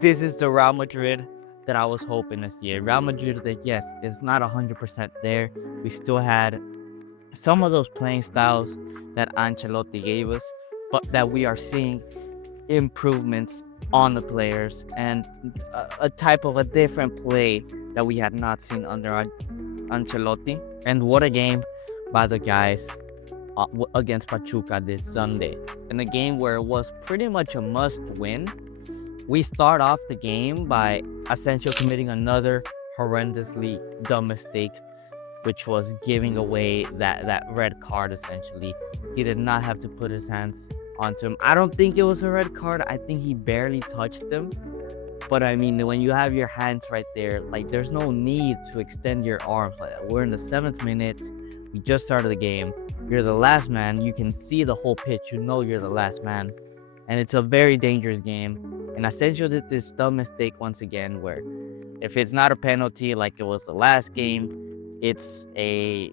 this is the Real Madrid that I was hoping to see. A Real Madrid that, yes, is not 100% there. We still had some of those playing styles that Ancelotti gave us, but that we are seeing improvements on the players and a type of a different play that we had not seen under Ancelotti. And what a game by the guys against Pachuca this Sunday. In a game where it was pretty much a must win. We start off the game by Asensio committing another horrendously dumb mistake, which was giving away that red card. Essentially, he did not have to put his hands onto him. I don't think it was a red card. I think he barely touched him. But I mean, when you have your hands right there, like, there's no need to extend your arms like that. We're in the 7th minute. We just started the game. You're the last man. You can see the whole pitch. You know you're the last man. And it's a very dangerous game. And Asensio did this dumb mistake once again, where if it's not a penalty like it was the last game, it's a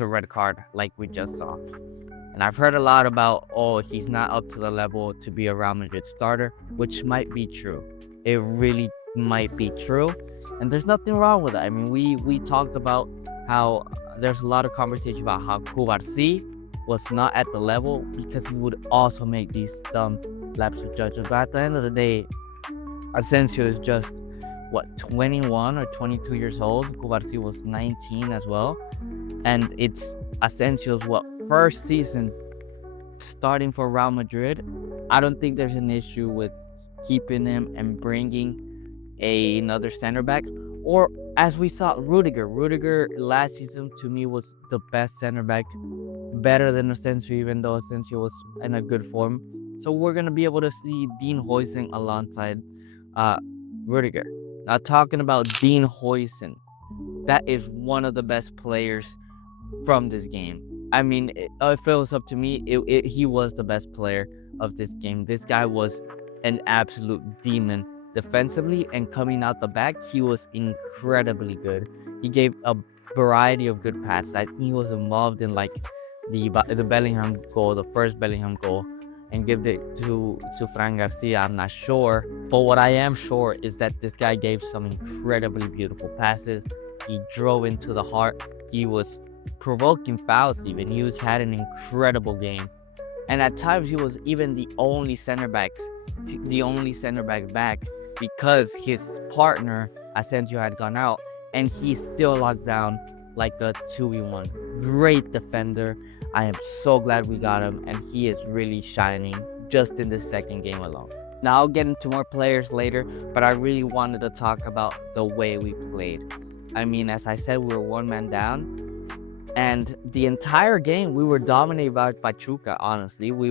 red card like we just saw. And I've heard a lot about, oh, he's not up to the level to be a Real Madrid starter, which might be true. It really might be true. And there's nothing wrong with it. I mean, we talked about how there's a lot of conversation about how Cubarsí was not at the level because he would also make these dumb lapses of judgment. But at the end of the day, Asensio is just, 21 or 22 years old. Cubarsí was 19 as well. And it's Asensio's, first season starting for Real Madrid. I don't think there's an issue with keeping him and bringing another center back. Or as we saw, Rudiger last season to me was the best center back, better than Asensio, even though Asensio was in a good form. So we're gonna be able to see Dean Huijsen alongside Rudiger. Now, talking about Dean Huijsen, that is one of the best players from this game. I mean, if it was up to me, he was the best player of this game. This guy was an absolute demon defensively, and coming out the back, he was incredibly good. He gave a variety of good passes. I think he was involved in like the Bellingham goal, the first Bellingham goal, and give it to Fran Garcia. I'm not sure, but what I am sure is that this guy gave some incredibly beautiful passes. He drove into the heart. He was provoking fouls even. He had an incredible game. And at times he was even the only center back back because his partner, Asensio, had gone out, and he still locked down like a 2v1. Great defender. I am so glad we got him, and he is really shining just in the second game alone. Now, I'll get into more players later, but I really wanted to talk about the way we played. I mean, as I said, we were one man down, and the entire game we were dominated by Pachuca. Honestly, we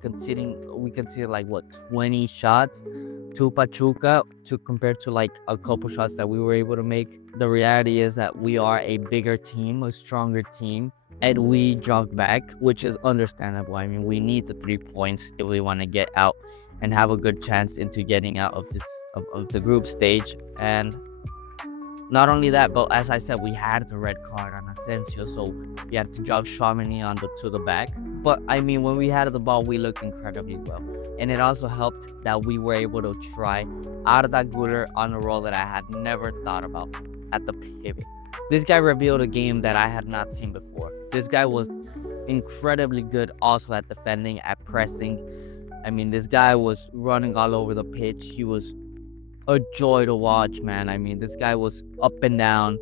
conceded like 20 shots to Pachuca compared to like a couple shots that we were able to make. The reality is that we are a bigger team, a stronger team, and we dropped back, which is understandable. I mean, we need the 3 points if we want to get out and have a good chance into getting out of the group stage. And not only that, but as I said, we had the red card on Asensio, so we had to drop Tchouaméni to the back. But I mean, when we had the ball, we looked incredibly well. And it also helped that we were able to try Arda Güler on a role that I had never thought about at the pivot. This guy revealed a game that I had not seen before. This guy was incredibly good also at defending, at pressing. I mean, this guy was running all over the pitch. He was a joy to watch, man. I mean, this guy was up and down.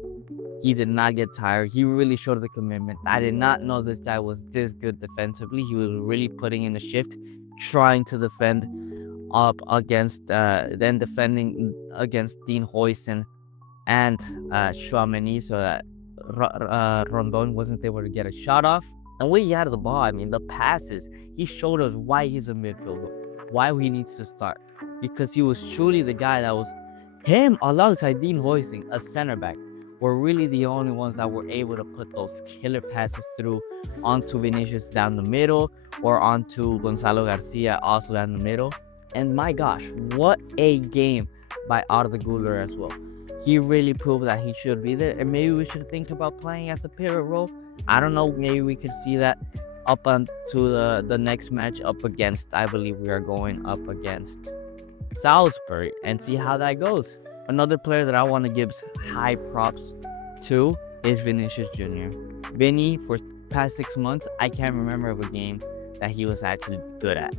He did not get tired. He really showed the commitment. I did not know this guy was this good defensively. He was really putting in a shift, trying to defend up against, then defending against Dean Huijsen and Tchouaméni, so that Rondon wasn't able to get a shot off. And when he had the ball, I mean, the passes, he showed us why he's a midfielder, why he needs to start. Because he was truly the guy that was him alongside Dean Huijsen, a center back, were really the only ones that were able to put those killer passes through onto Vinicius down the middle or onto Gonzalo Garcia also down the middle. And my gosh, what a game by Arda Güler as well. He really proved that he should be there, and maybe we should think about playing as a pivot role. I don't know, maybe we could see that up onto the next match up against, I believe we are going up against Salisbury, and see how that goes. Another player that I want to give high props to is Vinicius Jr. Vinny, for past 6 months, I can't remember of a game that he was actually good at.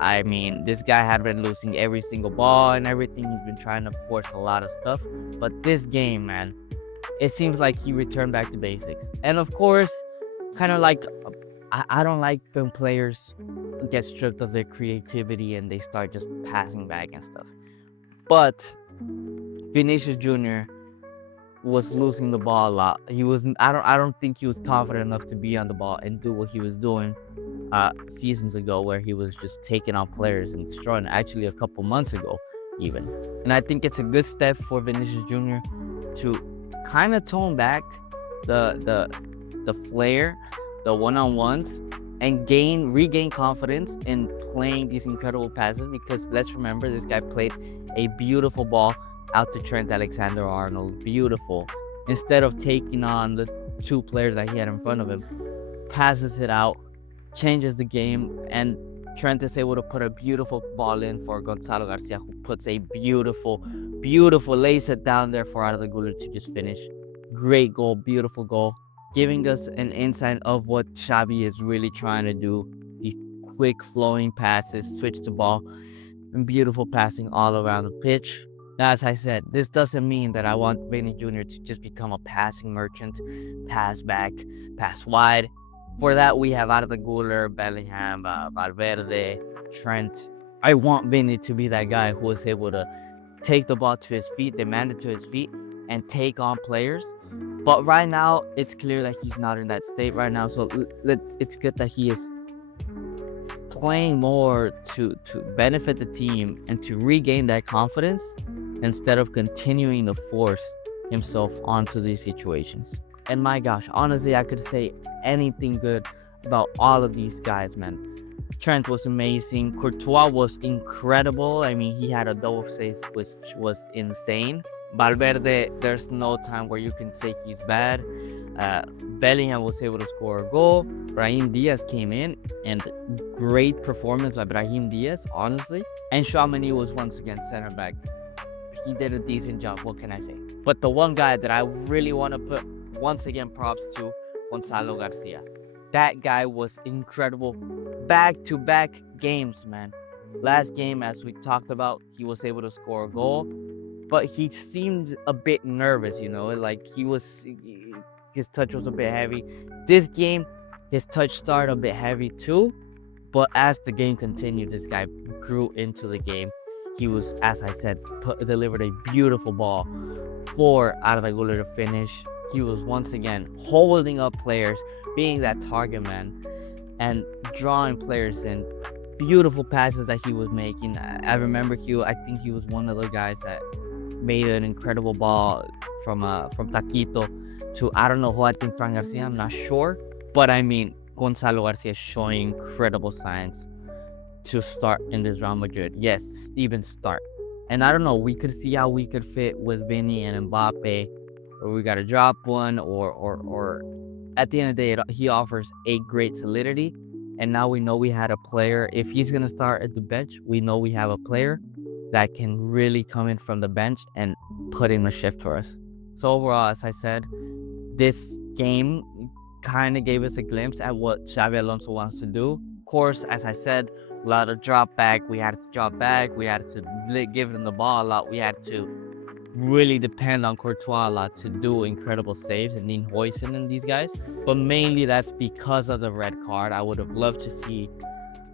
I mean, this guy had been losing every single ball and everything. He's been trying to force a lot of stuff. But this game, man, it seems like he returned back to basics. And of course, kind of like, I don't like when players get stripped of their creativity and they start just passing back and stuff. But Vinicius Jr. was losing the ball a lot. I don't think he was confident enough to be on the ball and do what he was doing seasons ago, where he was just taking on players and destroying. Actually, a couple months ago, even. And I think it's a good step for Vinicius Jr. to kind of tone back the flair, the one-on-ones, and regain confidence in playing these incredible passes. Because let's remember, this guy played a beautiful ball out to Trent Alexander-Arnold. Beautiful. Instead of taking on the two players that he had in front of him, passes it out, changes the game, and Trent is able to put a beautiful ball in for Gonzalo Garcia, who puts a beautiful lays it down there for Arda Güler to just finish. Great goal, beautiful goal, giving us an insight of what Xavi is really trying to do. These quick flowing passes, switch the ball, and beautiful passing all around the pitch. As I said, this doesn't mean that I want Vinny Jr. to just become a passing merchant, pass back, pass wide. For that, we have Arda Güler, Bellingham, Valverde, Trent. I want Vinny to be that guy who is able to take the ball to his feet, demand it to his feet, and take on players. But right now, it's clear that he's not in that state right now. So it's good that he is playing more to benefit the team and to regain that confidence, instead of continuing to force himself onto these situations. And my gosh, honestly, I could say anything good about all of these guys, man. Trent was amazing. Courtois was incredible. I mean, he had a double save, which was insane. Valverde, there's no time where you can say he's bad. Bellingham was able to score a goal. Brahim Diaz came in, and great performance by Brahim Diaz, honestly. And Tchouaméni was once again center back. He did a decent job, what can I say? But the one guy that I really want to put, once again, props to, Gonzalo Garcia. That guy was incredible. Back-to-back games, man. Last game, as we talked about, he was able to score a goal, but he seemed a bit nervous, you know, like his touch was a bit heavy. This game, his touch started a bit heavy too, but as the game continued, this guy grew into the game. He was, as I said, delivered a beautiful ball for Arda Güler to finish. He was once again holding up players, being that target man, and drawing players in. Beautiful passes that he was making. I remember I think he was one of the guys that made an incredible ball from Taquito to, I don't know who, I think Fran Garcia, I'm not sure. But I mean, Gonzalo Garcia is showing incredible signs to start in this Real Madrid. Yes, even start. And I don't know, we could see how we could fit with Vinny and Mbappe, or we got to drop one, or at the end of the day, he offers a great solidity. And now we know we had a player. If he's going to start at the bench, we know we have a player that can really come in from the bench and put in a shift for us. So overall, as I said, this game kind of gave us a glimpse at what Xabi Alonso wants to do. Of course, as I said, a lot of drop back. We had to drop back. We had to give them the ball a lot. We had to really depend on Courtois a lot to do incredible saves, and Dean Huijsen and these guys. But mainly that's because of the red card. I would have loved to see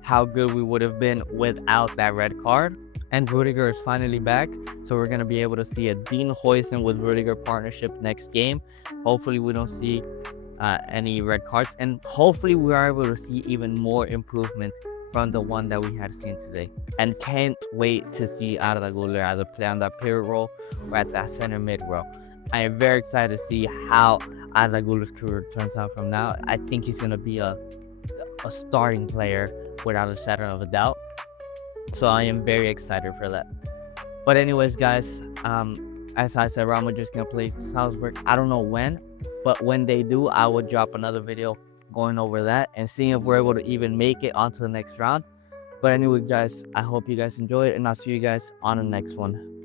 how good we would have been without that red card. And Rudiger is finally back, so we're going to be able to see a Dean Huijsen with Rudiger partnership next game. Hopefully we don't see any red cards, and hopefully we are able to see even more improvement from the one that we had seen today. And can't wait to see Arda Güler either play on that pivot role or at that center mid role. I am very excited to see how Arda Güler's career turns out from now. I think he's going to be a starting player without a shadow of a doubt. So I am very excited for that. But anyways, guys, as I said, Real Madrid's going to play Salzburg. I don't know when, but when they do, I will drop another video going over that and seeing if we're able to even make it onto the next round. But anyway, guys, I hope you guys enjoy it, and I'll see you guys on the next one.